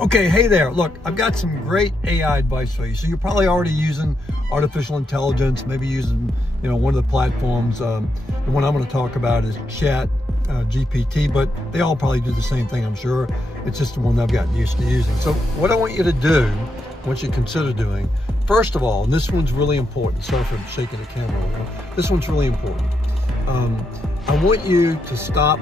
Okay, hey there. Look, I've got some great AI advice for you. So you're probably already using artificial intelligence, maybe using, one of the platforms. The one I'm going to talk about is Chat GPT, but they all probably do the same thing, I'm sure. It's just the one that I've gotten used to using. So what I want you to do, what you consider doing, first of all, and this one's really important. Sorry for shaking the camera a little. This one's really important. I want you to stop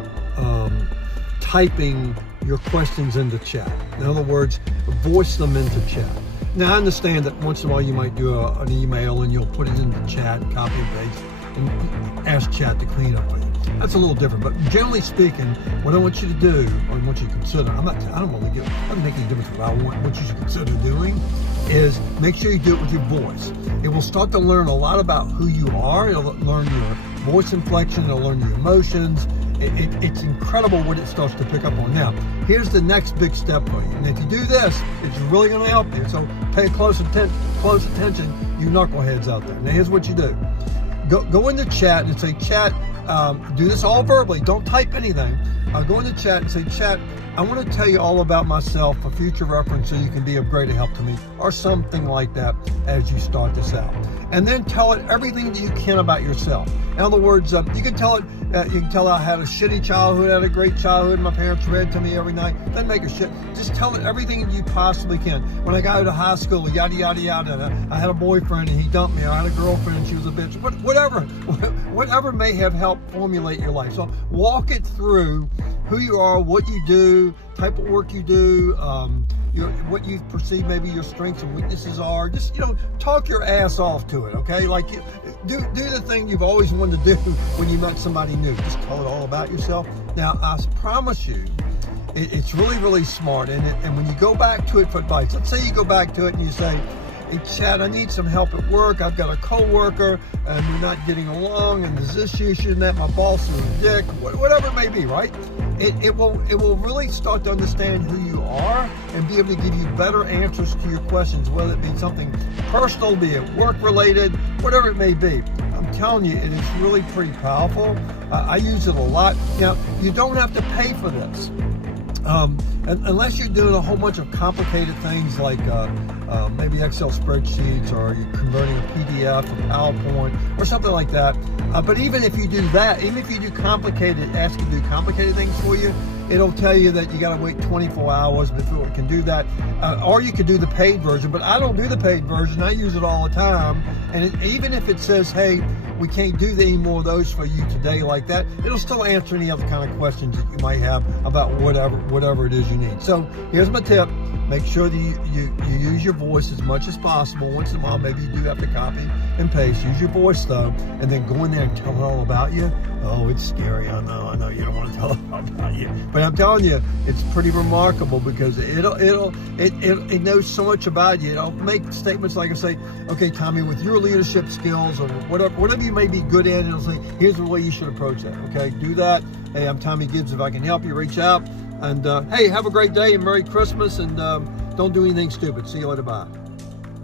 typing your questions into chat. In other words, voice them into chat. Now, I understand that once in a while you might do an email and you'll put it into chat, copy and paste, and ask chat to clean up for you. That's a little different, but generally speaking, what I want you to do, or I want you to consider, I don't make any difference what I want you to consider doing, is make sure you do it with your voice. It will start to learn a lot about who you are. It'll learn your voice inflection, it'll learn your emotions. It's incredible what it starts to pick up on. Now, here's the next big step for you. And if you do this, it's really going to help you. So pay close attention, you knuckleheads out there. Now, here's what you do. Go into chat and say, chat, do this all verbally. Don't type anything. Go into chat and say, chat, I want to tell you all about myself for future reference so you can be of greater help to me, or something like that as you start this out. And then tell it everything that you can about yourself. In other words, you can tell it I had a shitty childhood, I had a great childhood, my parents read to me every night. Doesn't make a shit. Just tell it everything that you possibly can. When I got out of high school, yada, yada, yada, and I had a boyfriend and he dumped me, or I had a girlfriend and she was a bitch. Whatever may have helped formulate your life. So walk it through who you are, what you do, type of work you do, what you perceive maybe your strengths and weaknesses are. Just, talk your ass off to it, okay? Like, do the thing you've always wanted to do when you met somebody new. Just tell it all about yourself. Now, I promise you, it's really, really smart. And when you go back to it for advice, let's say you go back to it and you say, hey, Chad, I need some help at work. I've got a coworker and we're not getting along, and there's this issue and that. My boss is a dick, whatever it may be, right? It will really start to understand who you are and be able to give you better answers to your questions, whether it be something personal, be it work related, whatever it may be. I'm telling you, it is really pretty powerful. I use it a lot. Now, you don't have to pay for this. Unless you're doing a whole bunch of complicated things like maybe Excel spreadsheets, or you're converting a PDF or PowerPoint or something like that. But even if you do that, even if you do ask it to do complicated things for you, it'll tell you that you got to wait 24 hours before it can do that. Or you could do the paid version, but I don't do the paid version. I use it all the time. And even if it says, hey, we can't do any more of those for you today like that, it'll still answer any other kind of questions that you might have about whatever it is you need. So here's my tip. Make sure that you use your voice as much as possible. Once in a while, maybe you do have to copy and paste. Use your voice though, and then go in there and tell it all about you. Oh, it's scary. I know you don't want to tell it all about you, but I'm telling you, it's pretty remarkable because it knows so much about you. It'll make statements like, I say, okay, Tommy, with your leadership skills or whatever you may be good at, it'll say, here's the way you should approach that. Okay, do that. Hey, I'm Tommy Gibbs. If I can help you, reach out. And hey, have a great day and Merry Christmas, and don't do anything stupid. See you later. Bye.